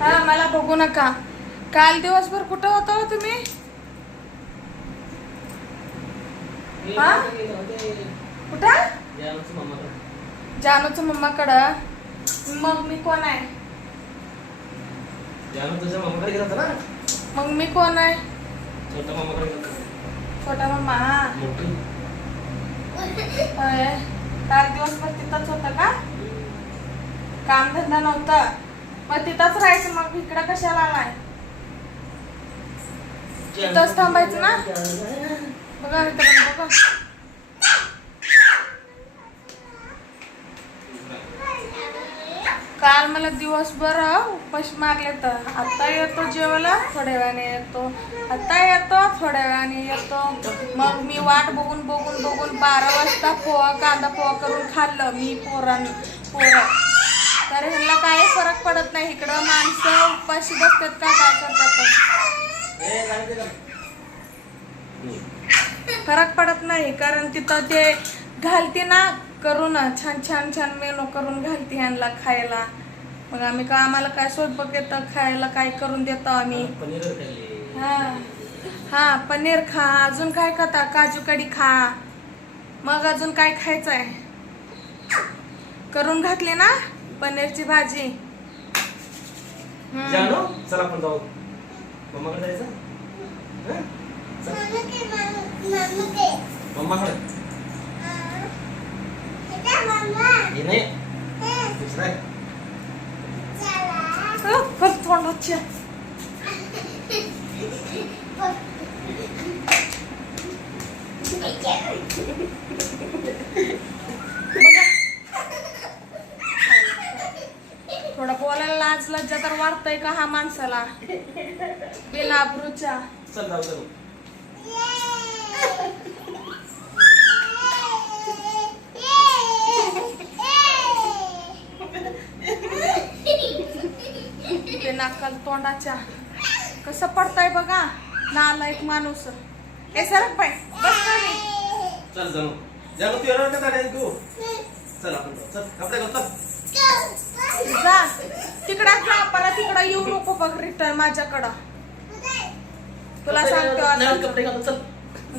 हा मला बघू नका. काल दिवसभर कुठं होता हो तुम्ही? हा? कुठं? मम्मा मम्माकडं. मग मी कोण आहे? मग मी कोण आहे? छोटा मम्मा हा. मोठी काल दिवसभर तिथंच होत का? काम धंदा नव्हतं. मग तिथंच राहायचं मग इकडं कशाला आलाय तिथंच थांबायचं ना? बघा मित्रांनो बघा. काल मला दिवसभर उपाशी मारले तर. आता येतो जेवायला थोड्या वेळाने येतो. आता येतो थोड्या वेळाने येतो. मग मी वाट बघून बघून बघून बारा वाजता पोहा कांदा पोहा करून खाल्लं मी पोरां पोरं. तर ह्यांना काही फरक पडत नाही. इकडं माणसं उपाशी बसतात का? काय करतात ना. फरक पडत नाही कारण तिथं ते घालते ना करून छान छान छान मेनू करून घालते ह्यांना खायला. मग आम्ही का आम्हाला काय स्वयंपाक येतं खायला काय करून देतो आम्ही? हा हा. पनीर खा अजून काय खाता? काजू कडी खा. मग अजून काय खायचं आहे करून घातली ना? पनीरची भाजी. हम्म. जानू चल आपण जाऊ. मम्माकडे जायचं? हं? चल. मम्माकडे हे. नाही दुसरं आहे. आज लज्जा तर वाढतय का हा माणसाला? बेलाब्रूच्या. चल जाऊ चल. नाकाल तोंडाच्या. कस पडताय बघा. नाला एक माणूस. हे सरक पाय चल जाऊ जाऊ तू एवढं का चल आपण चल आपल्या चल. जा. तिकडं जा परत तिकडं येऊ नको बघ रिटर्न माझ्याकडं. तुला सांगतो नाही, आता. कपडे घाल चल.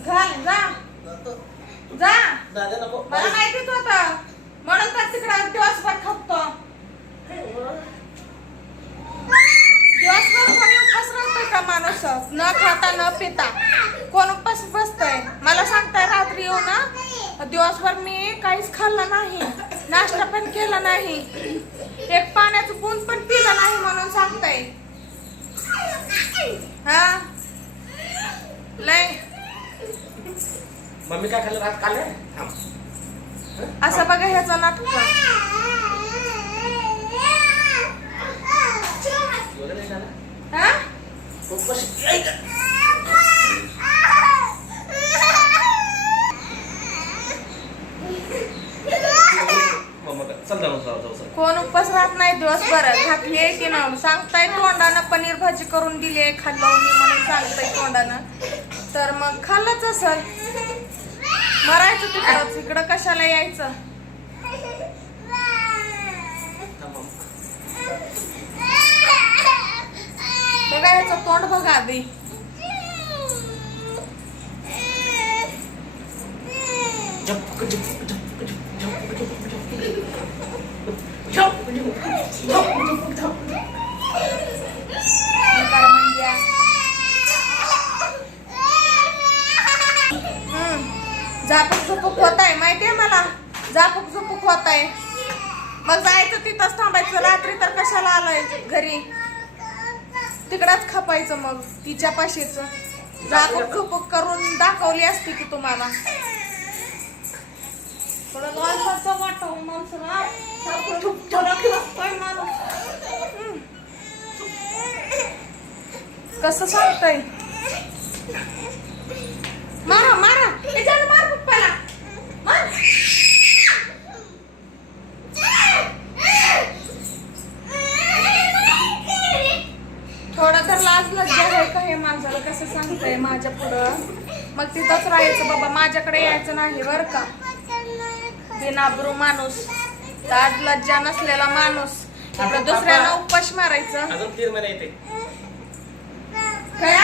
घाल जा. जा. दादा नको. मला माहितीच होत म्हणून तर तिकडं दिवसभर खपतो दिवसभर कोणी उपास राहतोय का माणूस? न खाता न पिता. कोण उपास बसतय? मला सांगताय रात्री येऊ ना दिवसभर मी काहीच खाल्लं नाही. नाश्ता पण केला नाही. एक पाण्याचं बूंद पण पिलं नाही म्हणून सांगताय. हा? लय. मम्मी काय खाल्लं? थांब. असं बघा ह्याचा नाटक. एवढं नाही झालं हा? उपाशी- ऐक. मम्मा चल जाऊ जाऊ जाऊ चल कोण दिवस बरं दिवसभर घातली आहे की ना सांगताय तोंडानं पनीर भाजी करून दिली आहे खाल्लं मी म्हणून सांगताय तोंडानं. तर मग खाल्लंच असल. मरायचं तिकडंच इकडं कशाला यायचं? बघा ह्याचं तोंड बघा आधी. तिथंच थांबायचं. रात्री तर कशाला आलाय घरी? तिकडच खपायचं मग तिच्या पाशीच. झापक झुपूक करून दाखवली असती की तुम्हाला. थोडं लाजवाचं वाटावं माणसाला झापक झुपूक करावं लागतंय माणूस. कसं सांगताय? मारा मारा. याच्यानं मार पप्पाला. मार थोडं तर लाज लज्जा आहे का हे माणसाला कसं सांगताय माझ्या पुढं. मग तिथंच राहायचं बाबा माझ्याकडे यायचं नाही बर का. बिनाबरू माणूस लाज लज्जा नसलेला माणूस. इकडं दुसऱ्याला उपाशी मारायचं. अजून तीन महिने येते. काय?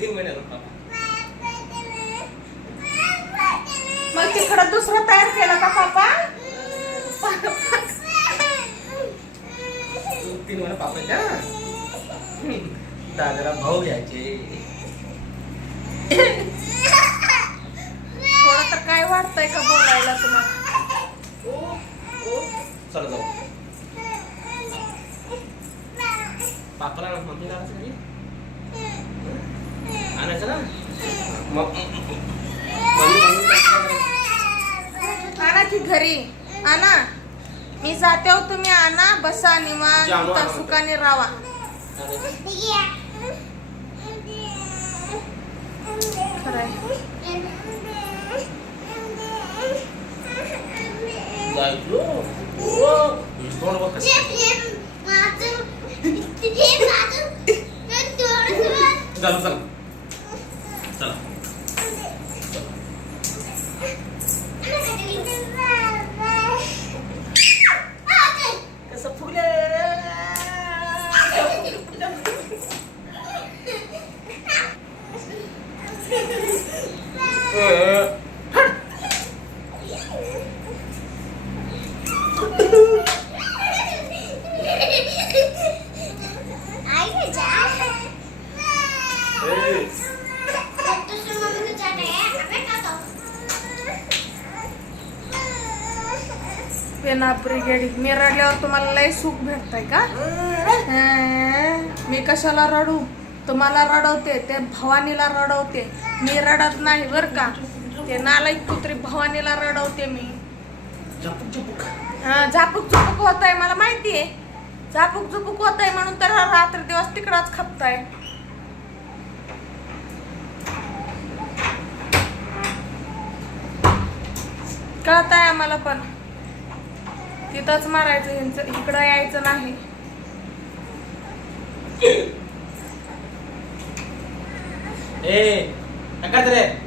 तीन महिने अजून पापा. मग तिकडं दुसरं तयार केलं का पापा? तीन महिने पापाच्या दादाला भाऊ घ्यायचे. थोडं तर काय वाटतंय का बोलायला तुम्हाला? चला जाऊ. पापाला आणायचं ना? आणा की घरी. आणा. मी जाते हो तुम्ही आणा. बसा निवांत. सुखाने राहा. खरंय जायचो ओ तोंड बघ कसं. चला चला चला कसं फुगले पेना ब्रिगेड मी रडल्यावर तुम्हाला लय सुख भेटतंय का अं, मी कशाला रडू तुम्हाला रडवते ते भवानीला रडवते. मी रडत नाही बर का? ते नालायक कुत्री भवानीला रडवते मी. झपक झपक हा, झापूक झुपूक होत आहे मला माहितीये. झापूक झुपूक होत आहे म्हणून तर हा रात्र दिवस तिकडच खपताय. कळत आहे आम्हाला पण. तिथंच मारायचं इकडं यायचं नाही. 诶，哪个队？